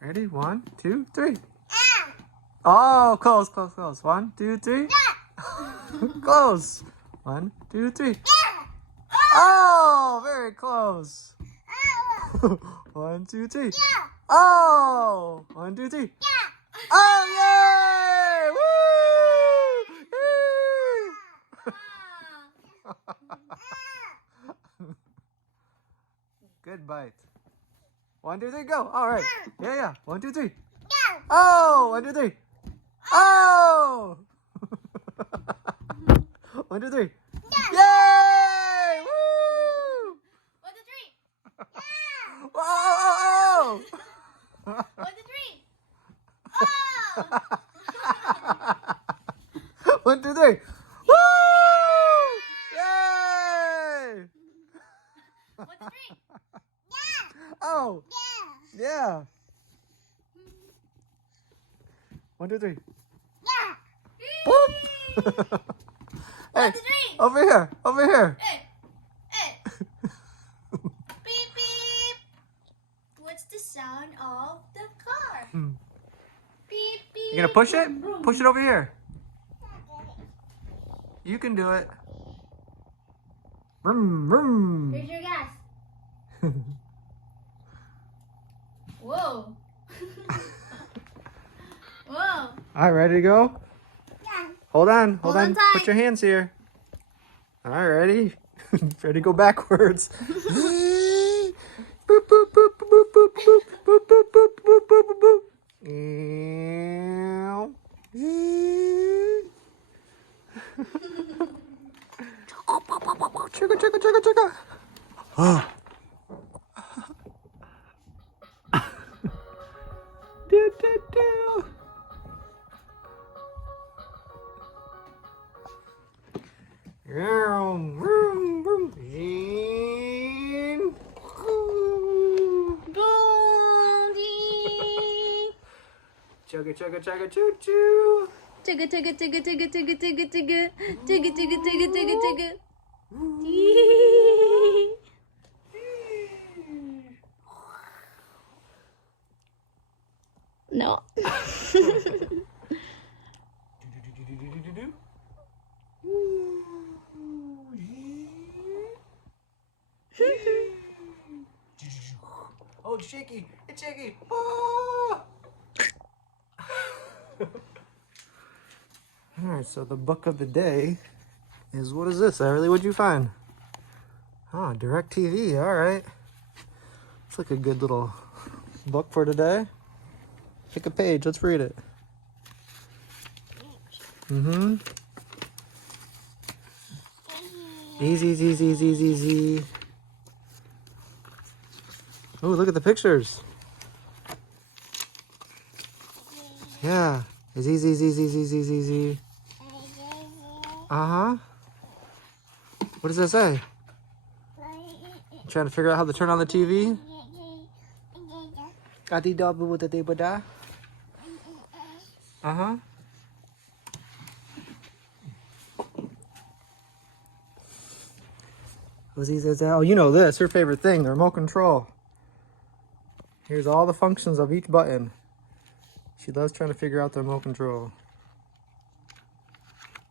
Ready? 1, 2, 3. Oh, close, close, close. 1, 2, 3. Close. 1, 2, 3. Oh, very close. 1, 2, 3. Oh, 1, 2, 3. Oh, yay! Woo! Good bite. 1, 2, 3, go. All right. Yeah, yeah. 1, 2, 3. Oh, 1, 2, 3. Oh! 1, 2, 3. Yay! Woo! 1, 2, 3. Whoa! 1, 2, 3. Oh! 1, 2, 3. Woo! Yay! 1, 2, 3. Oh! Yeah. 1, 2, 3. Boop! Hey, 1, 2, 3. over here, over here. Hey, hey. Beep, beep. What's the sound of the car? Beep, beep. You gonna push it? Push it over here. You can do it. Vroom, vroom. Here's your gas. Whoa. Whoa. All right, ready to go? Yeah. Hold on, Hold on tight. Put your hands here. All right, ready? Ready to go backwards. Boop, boop, boop, boop, boop, boop, boop, boop, boop, boop, boop, boop, boop, boop. Chugga, chugga, chugga, chugga. Do, do, do. Vroom, vroom, vroom. Zing. Goldie. Chugga, chugga, chugga, choo, choo. Chugga, chugga, chugga, chugga, chugga, chugga, chugga. Chugga, chugga, chugga, chugga, chugga. No. Oh, it's shaky. It's shaky. Oh! All right, so the book of the day is, what is this, Everly? What'd you find? Oh, DirecTV. All right. It's like a good little book for today. Pick a page. Let's read it. Mm-hmm. Easy, easy, easy, easy, easy. Oh, look at the pictures. Yeah. It's easy, easy, easy, easy, easy, easy. Uh-huh. What does that say? Trying to figure out how to turn on the TV? Uh-huh. Oh, you know this. Her favorite thing, the remote control. Here's all the functions of each button. She loves trying to figure out the remote control.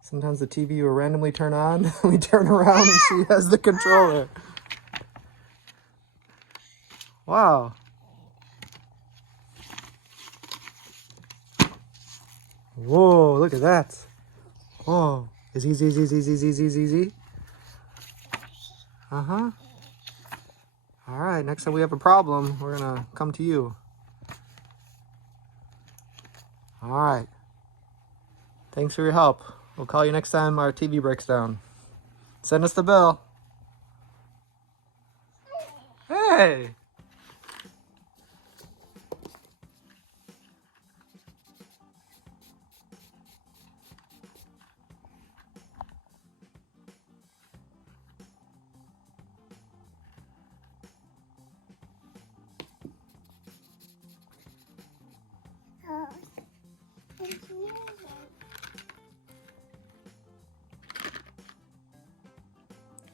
Sometimes the TV will randomly turn on. We turn around and she has the controller. Wow. Whoa, look at that. Whoa. It's easy, easy, easy, easy, easy, easy, easy. Uh-huh. All right, next time we have a problem, we're going to come to you. All right. Thanks for your help. We'll call you next time our TV breaks down. Send us the bill. Hey!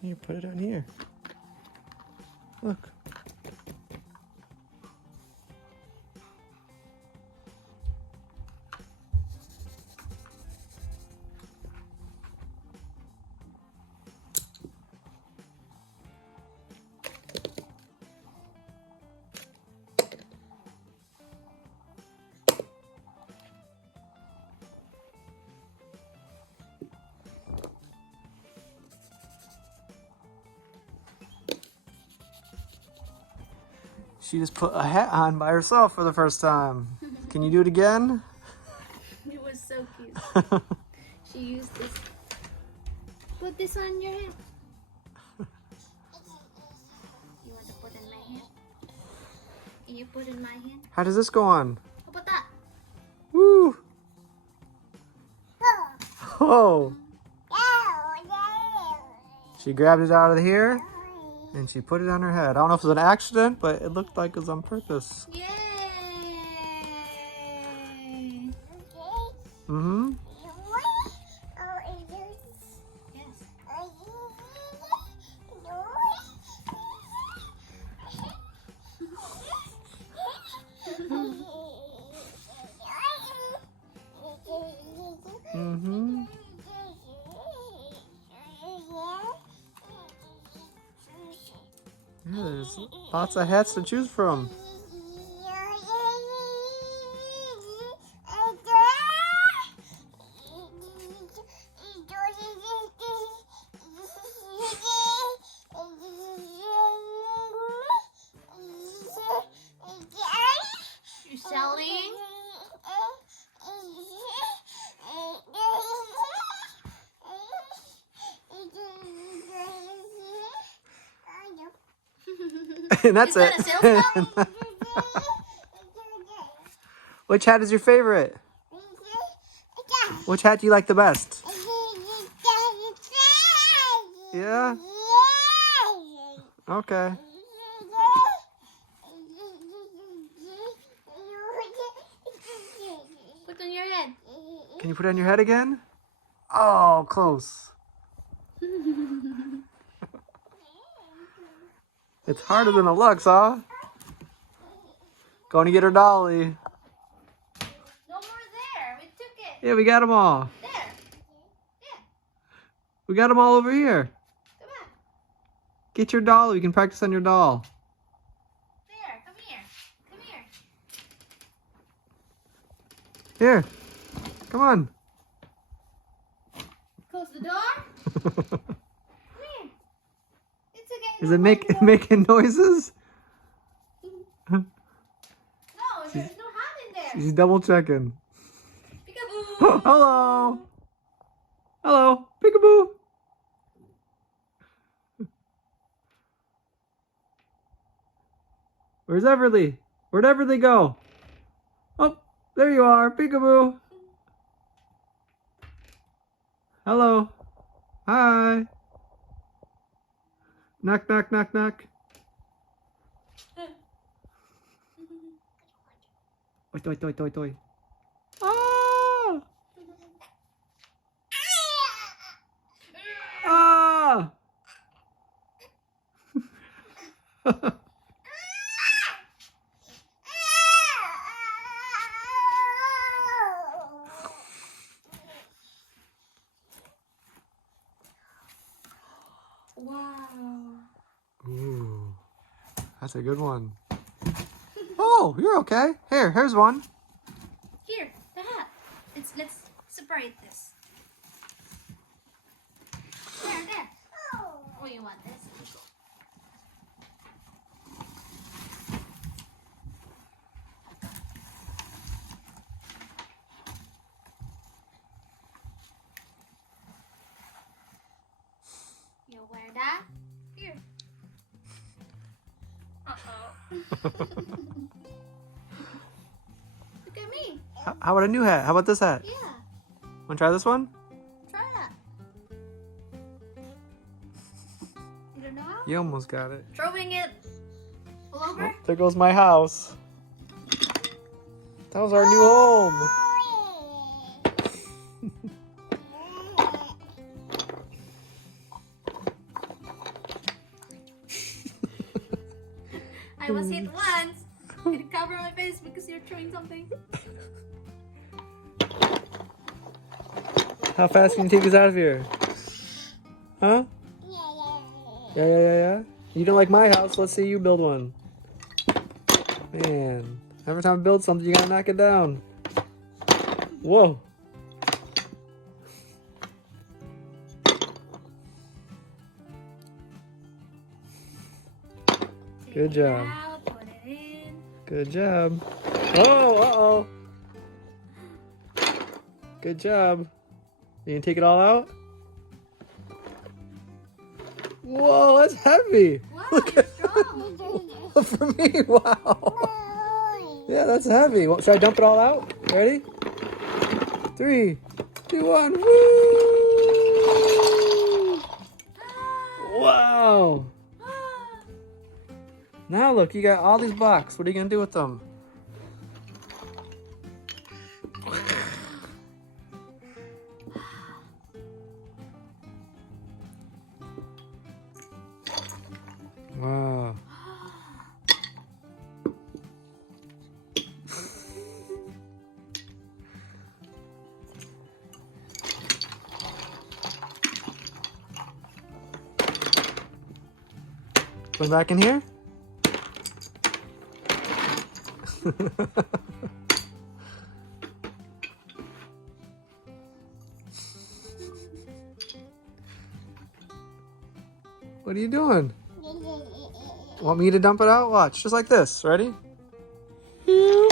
Here, put it on here. Look. She just put a hat on by herself for the first time. Can you do it again? It was so cute. She used this. Put this on your head. You want to put in my hand? Can you put in my hand? How does this go on? How about that? Woo! Oh! She grabbed it out of here and she put it on her head. I don't know if it was an accident, but it looked like it was on purpose. Yay! Mm-hmm. Yes. Mm-hmm. Yeah, there's lots of hats to choose from. You're selling? And that's Is that a sales it. Which hat is your favorite? Which hat do you like the best? Yeah? Okay. Put on your head. Can you put it on your head again? Oh, close. It's harder than it looks, huh? Going to get her dolly. No more there. We took it. Yeah, we got them all. There. Yeah. We got them all over here. Come on. Get your doll. You can practice on your doll. There. Come here. Come here. Here. Come on. Close the door. Come here. It's okay. Is it making noises? No, there's no hat in there. She's double checking. Peekaboo. Hello. Hello. Peekaboo. Where's Everly? Where'd Everly go? Oh, there you are. Peekaboo. Hello. Hi. Knock, knock, knock, knock. Oi, toi, toi, toi, toi. Ah! Ah! Wow. Ooh, that's a good one. Oh, you're okay. Here's one. Here, the hat. Let's separate this. There. Oh, you want this? You wear that? Here. Uh-oh. Look at me. How about a new hat? How about this hat? Yeah. Want to try this one? Try that. You don't know how? You almost got it. Throwing it all over? Oh, there goes my house. That was our new home. I was hit once. It covered my face because you're throwing something. How fast can you take us out of here? Huh? Yeah. You don't like my house, let's see you build one. Man, every time I build something, you gotta knock it down. Whoa. Good job. Out, put it in. Good job. Oh, uh-oh. Good job. You gonna take it all out? Whoa, that's heavy. Wow, Look you're at strong. for me, wow. Yeah, that's heavy. Well, should I dump it all out? Ready? 3, 2, 1. Woo! Wow. Now look, you got all these blocks. What are you gonna do with them? Wow. Put it back in here. What are you doing? Want me to dump it out? Watch, just like this. Ready? Oh.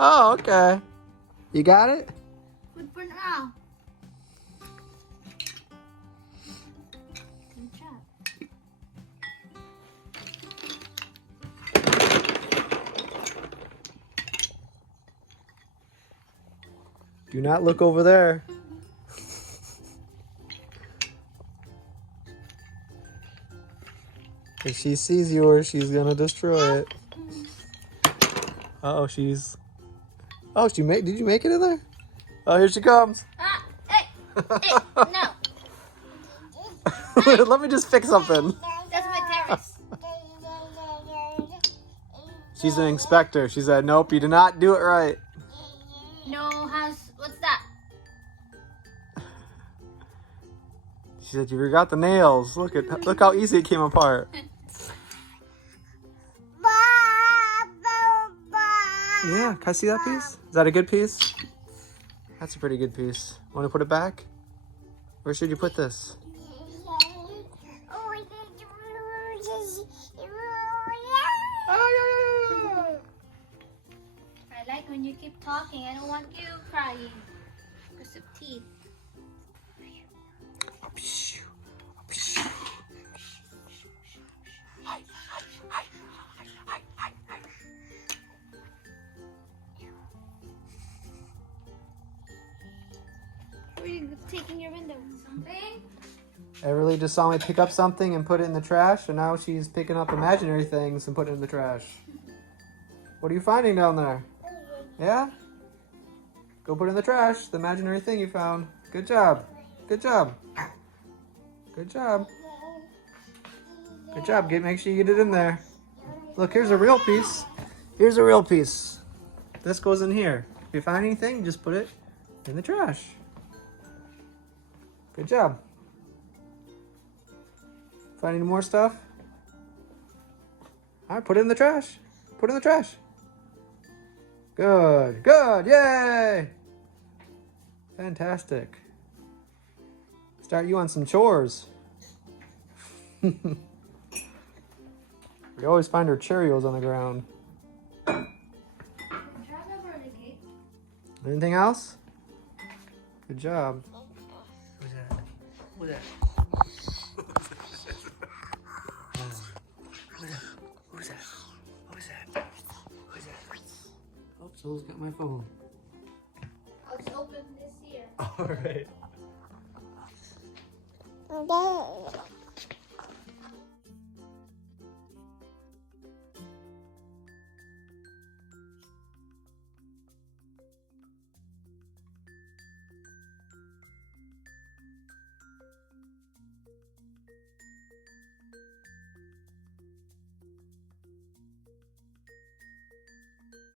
Oh, okay. You got it? Good for now. Good job. Do not look over there. If she sees yours, she's gonna destroy it. Uh-oh, she's... Oh, did you make it in there? Oh, here she comes. Hey, no. Let me just fix something. That's my terrace. She's an inspector. She said, nope, you did not do it right. No house. What's that? She said, you forgot the nails. Look how easy it came apart. Yeah, can I see that piece? Is that a good piece? That's a pretty good piece. Want to put it back? Where should you put this? I like when you keep talking. I don't want you crying because of teeth. Where are you taking your window? Something? Everly just saw me pick up something and put it in the trash, and now she's picking up imaginary things and putting it in the trash. What are you finding down there? Yeah? Go put it in the trash, the imaginary thing you found. Good job. Good job. Good job. Good job. Make sure you get it in there. Look, here's a real piece. Here's a real piece. This goes in here. If you find anything, just put it in the trash. Good job. Find any more stuff? All right, put it in the trash. Put it in the trash. Good, good, yay! Fantastic. Start you on some chores. We always find our Cheerios on the ground. Anything else? Good job. Who's that? Who's that? Who's that? Who's that? Who's that? Oh, someone's got my phone. I'll just open this here. All right.